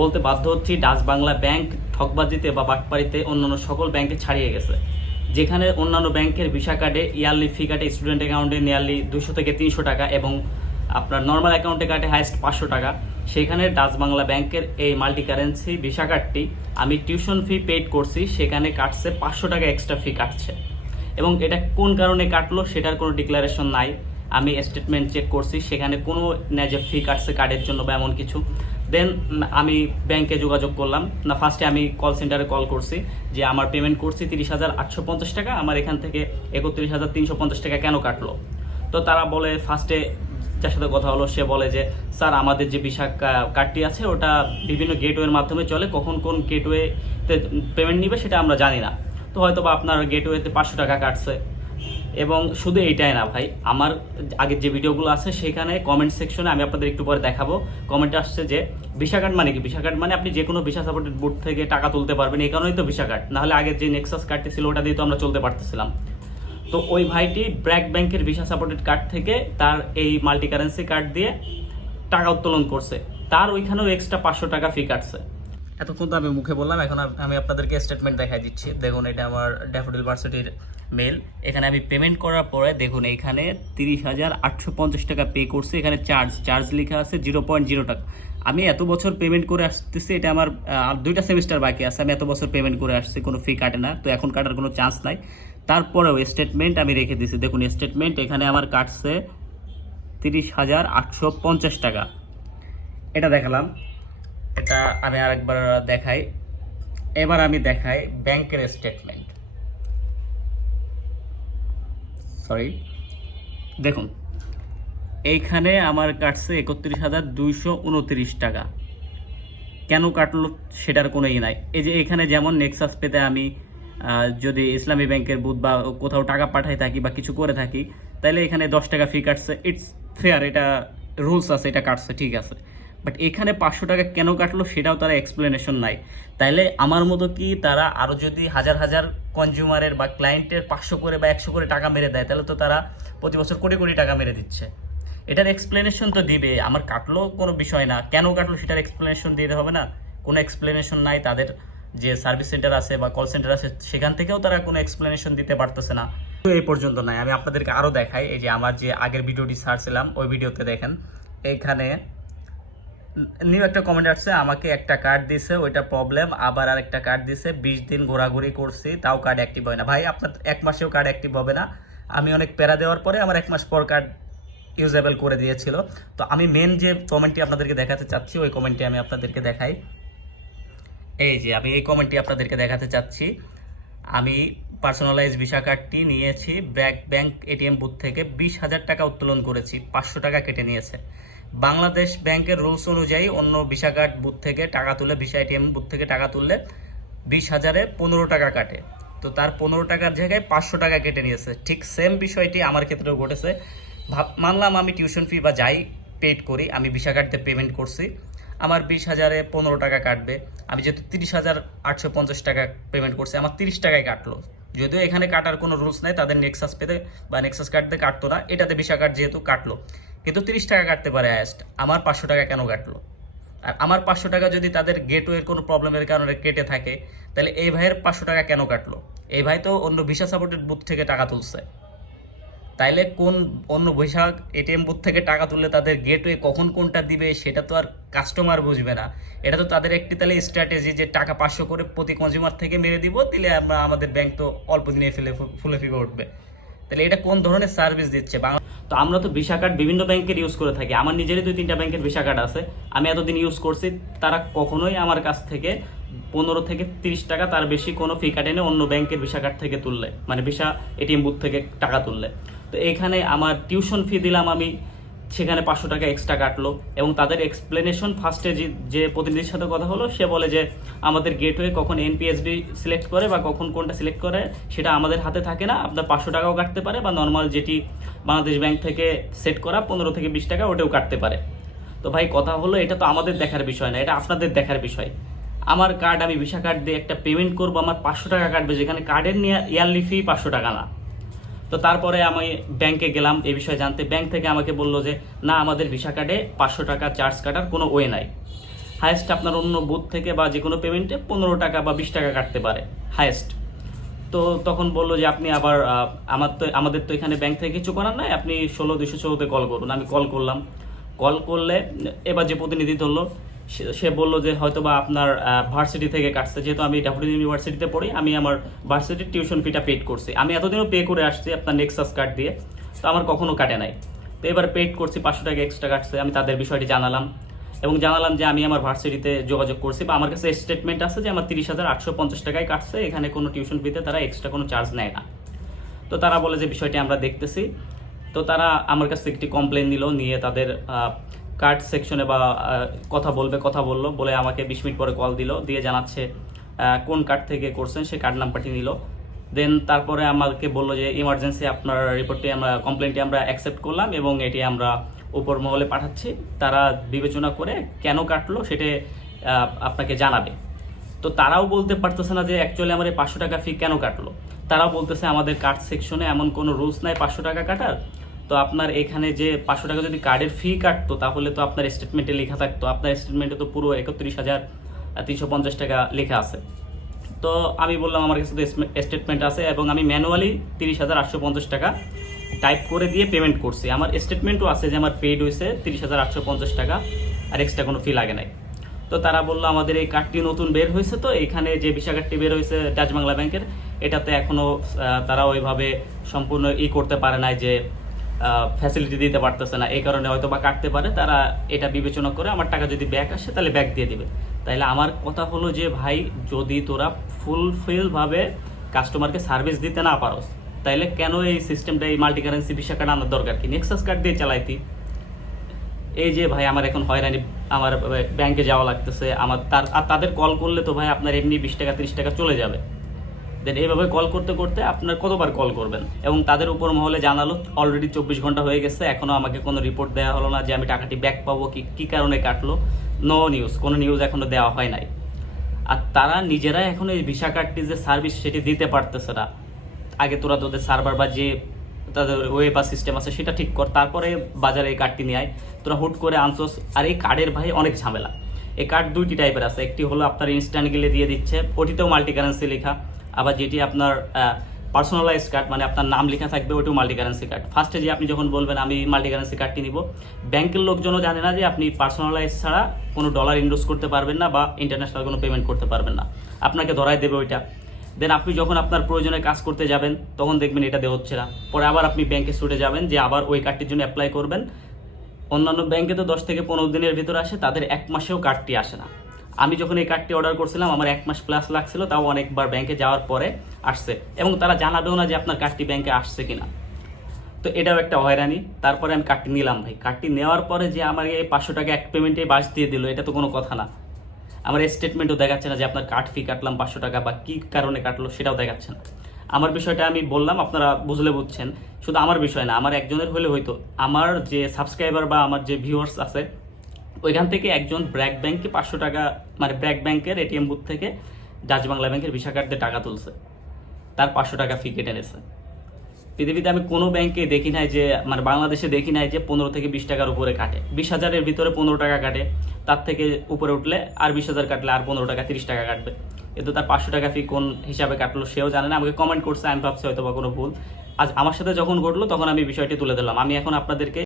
বলতে বাধ্য হচ্ছি ডাচ বাংলা ব্যাংক ঠকবাজিতে বা বাটপাড়িতে অন্যান্য সকল ব্যাংকে ছাড়িয়ে গেছে। যেখানে অন্যান্য ব্যাংকের ভিসা কার্ডে ইয়ারলি ফি কাটে স্টুডেন্ট অ্যাকাউন্টে নিয়ারলি দুশো থেকে তিনশো টাকা এবং আপনার নর্মাল অ্যাকাউন্টে কাটে হাইস্ট পাঁচশো টাকা। সেখানে ডাচ বাংলা ব্যাংকের এই মাল্টি কারেন্সি ভিসা কার্ডটি আমি টিউশন ফি পেড করছি, সেখানে কাটছে পাঁচশো টাকা এক্সট্রা ফি কাটছে। এবং এটা কোন কারণে কাটলো সেটার কোনো ডিক্লারেশন নাই। আমি স্টেটমেন্ট চেক করছি, সেখানে কোনো নেই ফি কাটছে কার্ডের জন্য বা এমন কিছু। দেন আমি ব্যাংকে যোগাযোগ করলাম। না ফার্স্টে আমি কল সেন্টারে কল করছি যে, আমার পেমেন্ট করছি তিরিশ হাজার আটশো পঞ্চাশ টাকা। আমার এখান থেকে একত্রিশ হাজার তিনশো পঞ্চাশ টাকা কেন কাটলো? তো তারা বলে ফার্স্টে যার সাথে কথা হলো, সে বলে যে, স্যার, আমাদের যে ভিসা কা- কার্ডটি আছে, ওটা বিভিন্ন গেটওয়ের মাধ্যমে চলে। কখন কোন গেটওয়েতে পেমেন্ট নিবে, সেটা আমরা জানি না। তো হয়তো বা আপনার গেটওয়েতে পাঁচশো টাকা কাটছে। এবং শুধু এইটাই না ভাই, আমার আগের যে ভিডিওগুলো আছে সেখানে কমেন্ট সেকশনে আমি আপনাদের একটু পরে দেখাবো। কমেন্ট আসছে যে ভিসা কার্ড মানে কি? ভিসা কার্ড মানে আপনি যে কোনো ভিসা সাপোর্টেড বুথ থেকে টাকা তুলতে পারবেন, এই কারণেই তো ভিসা কার্ড নাহলে আগের যে নেক্সাস কার্ডটি ছিল, ওটা দিয়ে তো আমরা চলতে পারতেছিলাম। তো ওই ভাইটি ব্র্যাক ব্যাংকের ভিসা সাপোর্টেড কার্ড থেকে তার এই মাল্টি কারেন্সি কার্ড দিয়ে টাকা উত্তোলন করছে। তার ওইখানেও এক্সট্রা পাঁচশো টাকা ফি কাটছে। এতক্ষণ তো আমি মুখে বললাম, এখন আমি আপনাদেরকে স্টেটমেন্ট দেখাই দিচ্ছি। দেখুন, এটা আমার ড্যাফোডিল ভার্সিটির মেল এখানে আমি পেমেন্ট করার পরে দেখুন, এখানে তিরিশ হাজার আটশো পঞ্চাশ টাকা পে করছি। এখানে চার্জ চার্জ লেখা আছে জিরো পয়েন্ট জিরো টাকা। আমি এত বছর পেমেন্ট করে আসতেছি, এটা আমার দুইটা সেমিস্টার বাকি আছে। আমি এত বছর পেমেন্ট করে আসছি, কোনো ফি কাটে না। তো এখন কাটার কোনো চান্স নাই। তারপরেও স্টেটমেন্ট আমি রেখে দিয়েছি দেখুন স্টেটমেন্ট এখানে আমার কাটছে তিরিশ হাজার আটশো পঞ্চাশ টাকা। এটা দেখালাম। এটা আমি আরেকবার দেখাই। এবার আমি দেখাই ব্যাংকের স্টেটমেন্ট সরি দেখুন, এইখানে আমার কাটছে একত্রিশ হাজার দুইশো উনত্রিশ টাকা। কেন কাটলো সেটার কোনো ই নাই। এই যে এখানে যেমন নেক্সাস পেতে আমি যদি ইসলামী ব্যাংকের বুথ বা কোথাও টাকা পাঠাই থাকি বা কিছু করে থাকি তাহলে এখানে দশ টাকা ফি কাটছে। ইটস ফেয়ার এটা রুলস আছে, এটা কাটছে, ঠিক আছে। বাট এখানে পাঁচশো টাকা কেন কাটলো সেটাও তারা এক্সপ্লেনেশন নাই। তাইলে আমার মতো কি তারা আরও যদি হাজার হাজার কনজিউমারের বা ক্লায়েন্টের পাঁচশো করে বা একশো করে টাকা মেরে দেয়, তাহলে তো তারা প্রতি বছর কোটি কোটি টাকা মেরে দিচ্ছে। এটার এক্সপ্লেনেশন তো দিবে। আমার কাটলো কোনো বিষয় না। কেন কাটলো সেটার এক্সপ্লেনেশন দিতে হবে না? কোনো এক্সপ্লেনেশন নাই তাদের যে সার্ভিস সেন্টার আছে বা কল সেন্টার আছে, সেখান থেকেও তারা কোনো এক্সপ্লেনেশন দিতে পারতেছে না। এই পর্যন্ত নাই। আমি আপনাদেরকে আরও দেখাই। এই যে আমার যে আগের ভিডিওটি ছাড়ছিলাম, ওই ভিডিওতে দেখেন। এইখানে নিউ একটা কমেন্ট আসছে, আমাকে একটা কার্ড দিছে, ওইটা প্রবলেম আবার আর একটা কার্ড দিছে, বিশ দিন ঘোরাঘুরি করছি, তাও কার্ড অ্যাক্টিভ হয় না। ভাই, আপনার এক মাসেও কার্ড অ্যাক্টিভ হবে না। আমি অনেক প্যারা দেওয়ার পরে আমার এক মাস পর কার্ড ইউজেবল করে দিয়েছিল। তো আমি মেন যে কমেন্টটি আপনাদেরকে দেখাতে চাচ্ছি, ওই কমেন্টটি আমি আপনাদেরকে দেখাই। এই যে, আমি এই কমেন্টটি আপনাদেরকে দেখাতে চাচ্ছি। আমি পার্সোনালাইজ ভিসা কার্ডটি নিয়েছি ব্র্যাক ব্যাংক এটিএম বুথ থেকে বিশ হাজার টাকা উত্তোলন করেছি, পাঁচশো টাকা কেটে নিয়েছে। বাংলাদেশ ব্যাংকের রুলস অনুযায়ী অন্য ভিসা কার্ড বুথ থেকে টাকা তুলে, ভিসা এটিএম বুথ থেকে টাকা তুললে বিশ হাজারে পনেরো টাকা কাটে। তো তার পনেরো টাকার জায়গায় পাঁচশো টাকা কেটে নিয়েছে। ঠিক সেম বিষয়টি আমার ক্ষেত্রেও ঘটেছে। ভাব মানলাম আমি টিউশন ফি বা যাই পেড করি, আমি ভিসা কার্ডতে পেমেন্ট করছি। আমার বিশ হাজারে পনেরো টাকা কাটবে। আমি যেহেতু তিরিশ হাজার আটশো পঞ্চাশ টাকা পেমেন্ট করছি, আমার তিরিশ টাকায় কাটলো। যদিও এখানে কাটার কোনো রুলস নেই, তাদের নেক্সাস পেতে বা নেক্সাস কাটতে কাটতো না। এটাতে ভিসা কার্ড যেহেতু কাটলো। কিন্তু তিরিশ টাকা কাটতে পারে হায়েস্ট আমার পাঁচশো টাকা কেন কাটলো? আর আমার পাঁচশো টাকা যদি তাদের গেটওয়ের কোনো প্রবলেমের কারণে কেটে থাকে, তাহলে এই ভাইয়ের পাঁচশো টাকা কেন কাটলো? এই ভাই তো অন্য ভিসা সাপোর্টেড বুথ থেকে টাকা তুলছে। তাইলে কোন অন্য ভিসা এটিএম বুথ থেকে টাকা তুললে তাদের গেটওয়ে কখন কোনটা দিবে, সেটা তো আর কাস্টমার বুঝবে না। এটা তো তাদের একটি তাহলে স্ট্র্যাটেজি যে টাকা পাঁচশো করে প্রতি কনজিউমার থেকে মেরে দিব, দিলে আমরা আমাদের ব্যাংক তো অল্প দিনে ফেলে, ফুলে ফিবে উঠবে। তাহলে এটা কোন ধরনের সার্ভিস দিচ্ছে? বাংলা তো আমরা তো ভিসা কার্ড বিভিন্ন ব্যাংকের ইউজ করে থাকি। আমার নিজেরই দুই তিনটা ব্যাংকের ভিসা কার্ড আছে। আমি এতদিন ইউজ করছি, তারা কখনোই আমার কাছ থেকে পনেরো থেকে তিরিশ টাকা তার বেশি কোনো ফি কাটে না অন্য ব্যাংকের ভিসা কার্ড থেকে তুললে। মানে ভিসা এটিএম বুথ থেকে টাকা তুললে। তো এখানে আমার টিউশন ফি দিলাম আমি। সেখানে পাঁচশো টাকা এক্সট্রা কাটলো এবং তাদের এক্সপ্লেনেশন ফার্স্টে যে যে প্রতিনিধির সাথে কথা হলো, সে বলে যে, আমাদের গেটওয়ে কখন এনপিএসবি সিলেক্ট করে বা কখন কোনটা সিলেক্ট করে, সেটা আমাদের হাতে থাকে না। আপনার পাঁচশো টাকাও কাটতে পারে বা নর্মাল যেটি বাংলাদেশ ব্যাংক থেকে সেট করা পনেরো থেকে বিশ টাকা ওটাও কাটতে পারে। তো ভাই, কথা হলো, এটা তো আমাদের দেখার বিষয় না, এটা আপনাদের দেখার বিষয়। আমার কার্ড আমি ভিসা কার্ড দিয়ে একটা পেমেন্ট করব, আমার পাঁচশো টাকা কাটবে, যেখানে কার্ডের ইয়ারলি ফি পাঁচশো টাকা না। তো তারপরে আমি ব্যাংকে গেলাম, এই বিষয়ে জানতে। ব্যাংক থেকে আমাকে বলল যে, না, আমাদের ভিসা কার্ডে পাঁচশো টাকা চার্জ কাটার কোনো ওয়ে নাই। হায়েস্ট আপনার অন্য বুথ থেকে বা যে কোনো পেমেন্টে পনেরো টাকা বা বিশ টাকা কাটতে পারে হায়েস্ট তো তখন বলল যে, আপনি আবার আমার তো, আমাদের তো এখানে ব্যাংক থেকে কিছু করার নাই, আপনি ষোলো, দুশো ষোলোতে কল করুন। আমি কল করলাম। কল করলে, এবার যে প্রতিনিধি ধরলো সে- বলল যে হয়তো বা আপনার ভার্সিটি থেকে কাটছে। যেহেতু আমি ডাব্লিউ ইউনিভার্সিটিতে পড়ি, আমি আমার ভার্সিটির টিউশন ফিটা পেড করছি। আমি এতদিনও পে করে আসছি আপনার নেক্সাস কার্ড দিয়ে, তো আমার কখনো কাটে নাই। তো এবার পেড করছি, পাঁচশো টাকা এক্সট্রা কাটছে। আমি তাদের বিষয়টি জানালাম এবং জানালাম যে আমি আমার ভার্সিটিতে যোগাযোগ করছি বা আমার কাছে স্টেটমেন্ট আছে যে আমার তিরিশ হাজার আটশো পঞ্চাশ টাকায় কাটছে, এখানে কোনো টিউশন ফিতে তারা এক্সট্রা কোনো চার্জ নেয় না। তো তারা বলে যে বিষয়টি আমরা দেখতেছি। তো তারা আমার কাছে একটি কমপ্লেন দিল, নিয়ে তাদের কার্ড সেকশনে বা কথা বলবে, কথা বলল, বলে আমাকে বিশ মিনিট পরে কল দিল, দিয়ে জানাচ্ছে কোন কার্ড থেকে করছেন, সে কার্ড নাম্বারটি নিল। দেন তারপরে আমাকে বলল যে ইমার্জেন্সি আপনার রিপোর্টটি আমরা কমপ্লেনটি আমরা অ্যাকসেপ্ট করলাম এবং এটি আমরা উপর মহলে পাঠাচ্ছি। তারা বিবেচনা করে কেন কাটলো সেটা আপনাকে জানাবে। তো তারাও বলতে পারতেছে না যে অ্যাকচুয়ালি আমার এই পাঁচশো টাকা ফি কেন কাটলো? তারাও বলতেছে, আমাদের কার্ড সেকশনে এমন কোনো রুলস নাই পাঁচশো টাকা কাটার। তো আপনার এখানে যে পাঁচশো টাকা যদি কার্ডের ফি কাটতো, তাহলে তো আপনার স্টেটমেন্টে লেখা থাকতো। আপনার স্টেটমেন্টে তো পুরো একত্রিশ হাজার তিনশো পঞ্চাশ টাকা লেখা আছে। তো আমি বললাম, আমার কাছে তো স্টেটমেন্ট আছে এবং আমি ম্যানুয়ালি তিরিশ হাজার আটশো পঞ্চাশ টাকা টাইপ করে দিয়ে পেমেন্ট করছি। আমার স্টেটমেন্টও আছে যে আমার পেড হয়েছে তিরিশ হাজার আটশো পঞ্চাশ টাকা, আর এক্সট্রা কোনো ফি লাগে নাই। তো তারা বলল, আমাদের এই কার্ডটি নতুন বের হয়েছে তো, এখানে যে ভিসা কার্ডটি বের হয়েছে ডাচ বাংলা ব্যাংকের, এটাতে এখনও তারা ওইভাবে সম্পূর্ণ ই করতে পারে নাই যে ফ্যাসিলিটি দিতে পারতেছে না। এই কারণে হয়তো বা কাটতে পারে। তারা এটা বিবেচনা করে আমার টাকা যদি ব্যাক আসে, তাহলে ব্যাক দিয়ে দিবে। তাইলে আমার কথা হলো যে, ভাই, যদি তোরা ফুলফিলভাবে কাস্টমারকে সার্ভিস দিতে না পারোস, তাইলে কেন এই সিস্টেমটা এই মাল্টি কারেন্সি ভিসা কার্ড আনার দরকার কি? নেক্সাস কার্ড দিয়ে চালাইতি। এই যে, ভাই, আমার এখন হয়রানি, আমার ব্যাংকে যাওয়া লাগতেছে। আমার তার, আর তাদের কল করলে তো, ভাই, আপনার এমনি বিশ টাকা, তিরিশ টাকা চলে যাবে। দেন এইভাবে কল করতে করতে আপনার কতবার কল করবেন? এবং তাদের উপর মহলে জানালো অলরেডি চব্বিশ ঘণ্টা হয়ে গেছে এখনও আমাকে কোনো রিপোর্ট দেওয়া হলো না যে আমি টাকাটি ব্যাক পাবো কি, কী কারণে কাটলো? নো নিউজ কোনো নিউজ এখনও দেওয়া হয় নাই। আর তারা নিজেরা এখন এই ভিসা কার্ডটি যে সার্ভিস সেটি দিতে পারতেছে না। আগে তোরা তোদের সার্ভার বা যে তাদের ওয়ে বা সিস্টেম আছে সেটা ঠিক কর, তারপরে বাজারে এই কার্ডটি নিয়ে আয়। তোরা হুট করে আনছোস, আর এই কার্ডের ভাই অনেক ঝামেলা। এই কার্ড দুইটি টাইপের আছে, একটি হলো আপনার ইনস্ট্যান্ট গেলে দিয়ে দিচ্ছে, ওটিতেও মাল্টি কারেন্সি লেখা। আবার যেটি আপনার পার্সোনালাইজ কার্ড মানে আপনার নাম লেখা থাকবে, ওইটাও মাল্টি কারেন্সি কার্ড ফার্স্টে যে আপনি যখন বলবেন, আমি মাল্টি কারেন্সি কার্ডটি নিব, ব্যাংকের লোকজনও জানে না যে আপনি পার্সোনালাইজ ছাড়া কোনো ডলার ইনভেস্ট করতে পারবেন না বা ইন্টারন্যাশনাল কোনো পেমেন্ট করতে পারবেন না। আপনাকে ধরাই দেবে ওইটা। দেন আপনি যখন আপনার প্রয়োজনে কাজ করতে যাবেন, তখন দেখবেন এটা দেওয়া হচ্ছে না। পরে আবার আপনি ব্যাংকে ছুটে যাবেন, যে আবার ওই কার্ডটির জন্য অ্যাপ্লাই করবেন। অন্যান্য ব্যাংকে তো দশ থেকে পনেরো দিনের ভিতরে আসে, তাদের এক মাসেও কার্ডটি আসে না। আমি যখন এই কার্ডটি অর্ডার করছিলাম, আমার এক মাস প্লাস লাগছিল, তাও অনেকবার ব্যাংকে যাওয়ার পরে আসছে। এবং তারা জানাবেও না যে আপনার কার্ডটি ব্যাংকে আসছে কিনা। তো এটাও একটা হয়রানি। তারপরে আমি কার্ডটি নিলাম ভাই। কার্ডটি নেওয়ার পরে যে আমার এই পাঁচশো টাকা এক পেমেন্টে বাস দিয়ে দিল, এটা তো কোনো কথা না। আমার এই স্টেটমেন্টও দেখাচ্ছে না যে আপনার কার্ড ফি কাটলাম পাঁচশো টাকা বা কী কারণে কাটলো, সেটাও দেখাচ্ছে না। আমার বিষয়টা আমি বললাম, আপনারা বুঝলে বুঝছেন। শুধু আমার বিষয় না, আমার একজনের হলে হয়তো আমার যে সাবস্ক্রাইবার বা আমার যে ভিউয়ার্স আছে ওইখান থেকে একজন ব্র্যাক ব্যাংকে পাঁচশো টাকা মানে ব্র্যাক ব্যাংকের এটিএম বুথ থেকে ডাচ বাংলা ব্যাংকের ভিসা কার্ড টাকা তুলছে। তার পাঁচশো টাকা ফি কেটে নিয়েছে পৃথিবীতে আমি কোনো ব্যাংকে দেখি নাই যে মানে বাংলাদেশে দেখি নাই যে পনেরো থেকে বিশ টাকার উপরে কাটে। বিশ হাজারের ভিতরে পনেরো টাকা কাটে, তার থেকে উপরে উঠলে আর বিশ হাজার কাটলে আর পনেরো টাকা, তিরিশ টাকা কাটবে। কিন্তু তার পাঁচশো টাকা ফি কোন হিসাবে কাটলো সেও জানে না, আমাকে কমেন্ট করছে, আমি ভাবছি হয়তো বা কোনো ভুল। আজ আমার সাথে যখন ঘটলো, তখন আমি বিষয়টি তুলে দিলাম আমি এখন আপনাদেরকে